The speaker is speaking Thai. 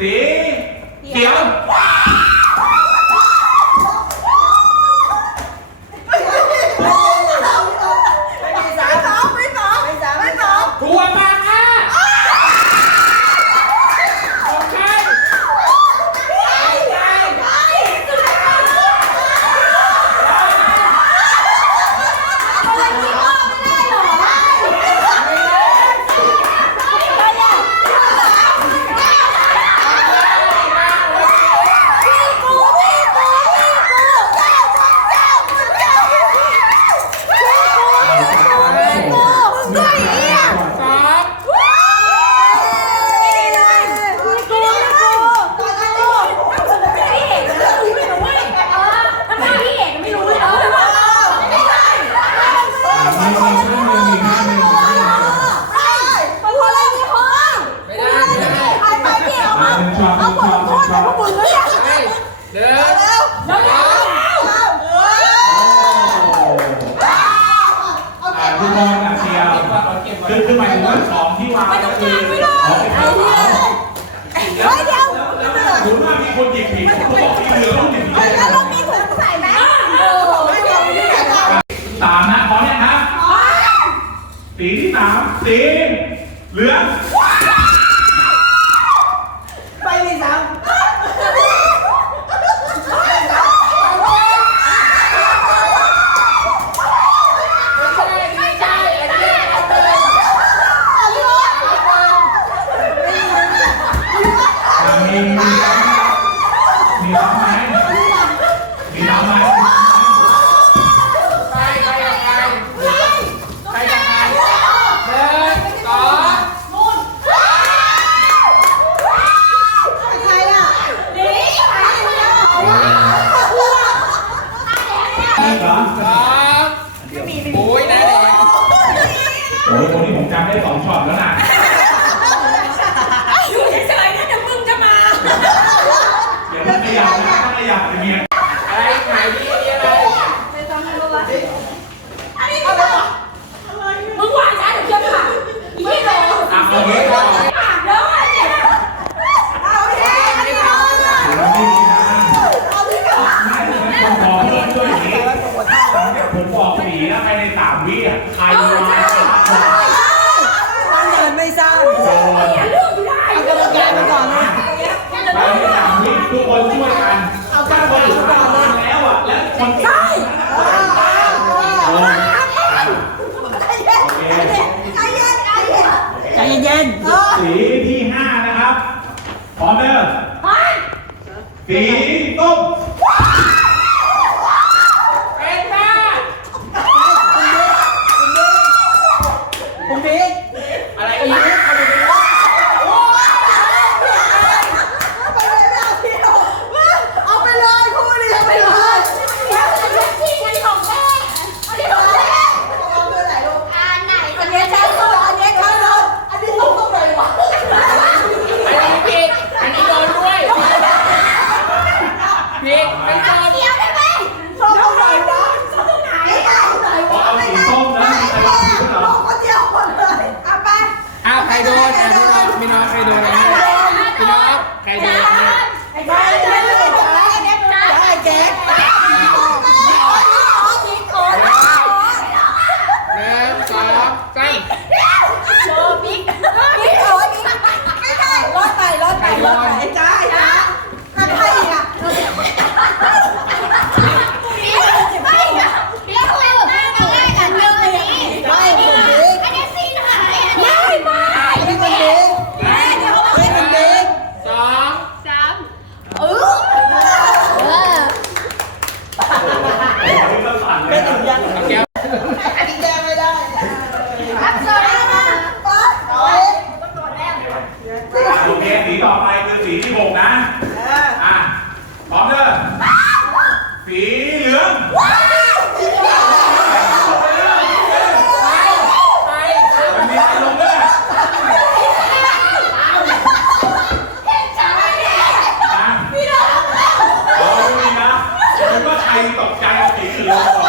สีเขียวไม่มีสามสองไม่สองไม่สามไม่สอง ถั่วปากค่ะของใคร เอาบทลงโทษจากพวกมึงเลยอะ เดิน เร็วเร็วเร็ว อ่าทุกคนอะเชียร์คือคือหมายถึงว่าของที่วางก็คือของที่เขาเอา เฮ้ยเดี๋ยว หรือว่ามีคนหยิบผิดผมบอกที่เหลือต้องหยิบผิด แล้วเรามีถุงใส่ไหมไม่บอกไม่ได้ สามนะ พร้อมยังครับ สีที่สามสีเหลือง ไปมีสาม อ่ามีมีมีน้องไหมมีน้องไหม ใครใครกับใครใครกับใครหนึ่งสอง ใครอะ นี่เหรอ สองโอ้ยนะแดง โอ้ยคนนี้ผมจำ ได้สองช็อตแล้วนะอยู่เฉยๆนะเดี๋ยวมึงจะมา เดี๋ยวมันขยับนะถ้าขยับจะมีอะไรไหนดีนี่อะไรอันนี้ก็ได้มึงวางช้าเดี๋ยวเพี้ยนผ่าอีนี่โดนอะโอเคเอาผ่านแล้วไอ้เนี่ยเอาแค่อันนี้เอาไม่มีนะเอาที่ก่อนผมบอกเพื่อนด้วยอย่างนี้ผมบอกสีแล้วภายในสามวิอะใครมา เอกอยู่ได้เอากำลังกายมาก่อนนะภายในสามวิทุกคนช่วยกันเอาถ้าคนอื่นทำมาแล้วอะแล้วคนใช่โอเคใจเย็นใจเย็นใจเย็นสีที่ห้านะครับพร้อมเด้อสีต้ม พร้อมเด้สีเหลืองมันมีอารมณ์เด้อนะเราไม่มีนะเห็ว่าใครตกใจสีเหลือง